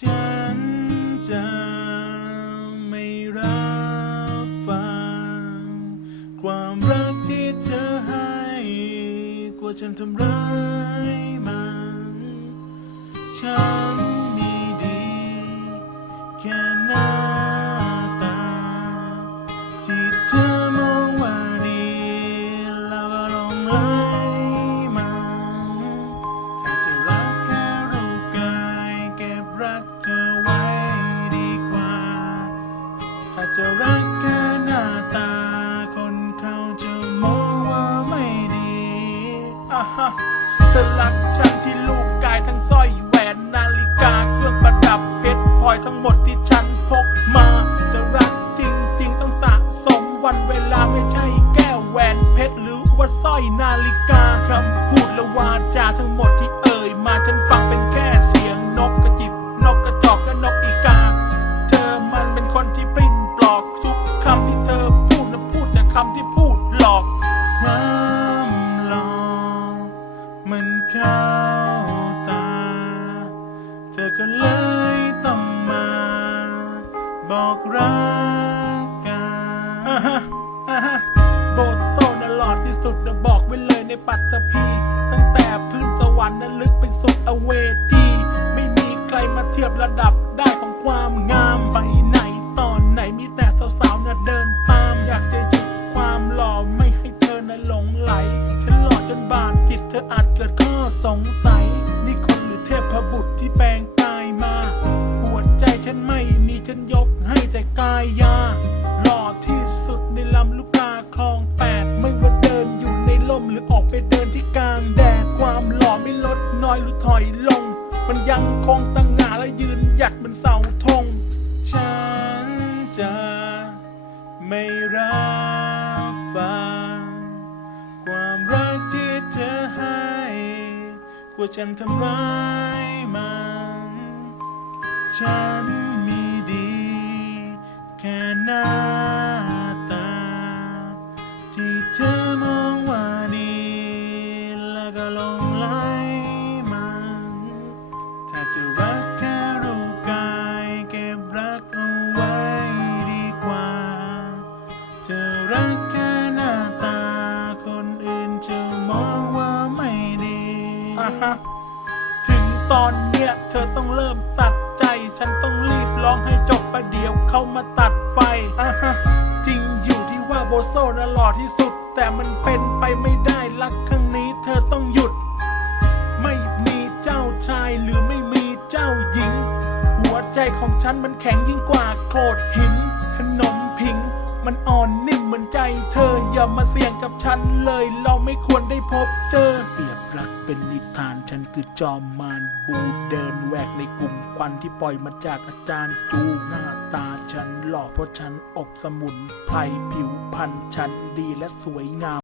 ฉันจะไม่รับฟังความรักที่เธอให้กลัวฉันทำร้ายมันฉันมีดีแค่ไหน ก็บรักเธอไว้ดีกว่า ถ้าจะรักแค่หน้าตา คนเขาจะมองว่าไม่ดีอะฮะเธอรักฉันที่รูปกายทั้งสร้อยแหวนนาฬิกาเครื่องประดับเพชรพลอยทั้งหมดที่ฉันพกมา จะรักจริงๆต้องสะสมวันเวลาไม่ใช่แก้วแหวนเพชรหรือว่าสร้อยนาฬิกาคำพูดและวาจาทั้งหมดที่ ก็เลยต้องมา บอกรักกันอ่าฮะอ่าฮะโบสถ์โซนหลอดที่สุดนะบอกไว้เลยในปัตตภีตั้งแต่พื้นสวรรค์นั้นลึกไปสุดอเวจีไม่มีใครมาเทียบระดับได้ของความงามไปไหนตอนไหนมีแต่สาวๆน่ะเดินตามอยากจะหยุดความหล่อไม่ให้เธอนะหลงไหลฉันหล่อจนบาดจิตเธออาจเกิดข้อสงสัยนี่ กายยาหล่อที่สุดในลำลูกกาคลองแปดไม่ว่าเดินอยู่ในลมหรือออกไปเดินที่กลางแดดความหล่อไม่ลดน้อยหรือถอยลง มันยังคงตั้งหน้าและยืนหยัดบนเสาธงฉันจะไม่รับฟังความรักที่เธอให้กลัวฉันทำร้ายมันฉัน ถึงตอนเนี้ยเธอต้องเริ่มตัดใจ ฉันต้องรีบร้องให้จบประเดี๋ยวเขามาตัดไฟอะฮะจริงอยู่ที่ว่าโบโซน่ะหล่อที่สุด แต่มันเป็นไปไม่ได้รักครั้งนี้เธอต้องหยุด ไม่มีเจ้าชายหรือไม่มีเจ้าหญิง หัวใจของฉันมันแข็งยิ่งกว่าโคดหิน ขนมผิงมันอ่อนนิ่มเหมือนใจเธออย่ามาเสี่ยงกับฉันเลยเราไม่ควรได้พบเจอเปรียบ รักเป็นนิทานฉันคือจอมมารบูเดินแหวกในกลุ่มควันที่ปล่อยมาจากอาจารย์จูหน้าตาฉันหล่อเพราะฉันอบสมุนไพรผิวพรรณฉันดีและสวยงาม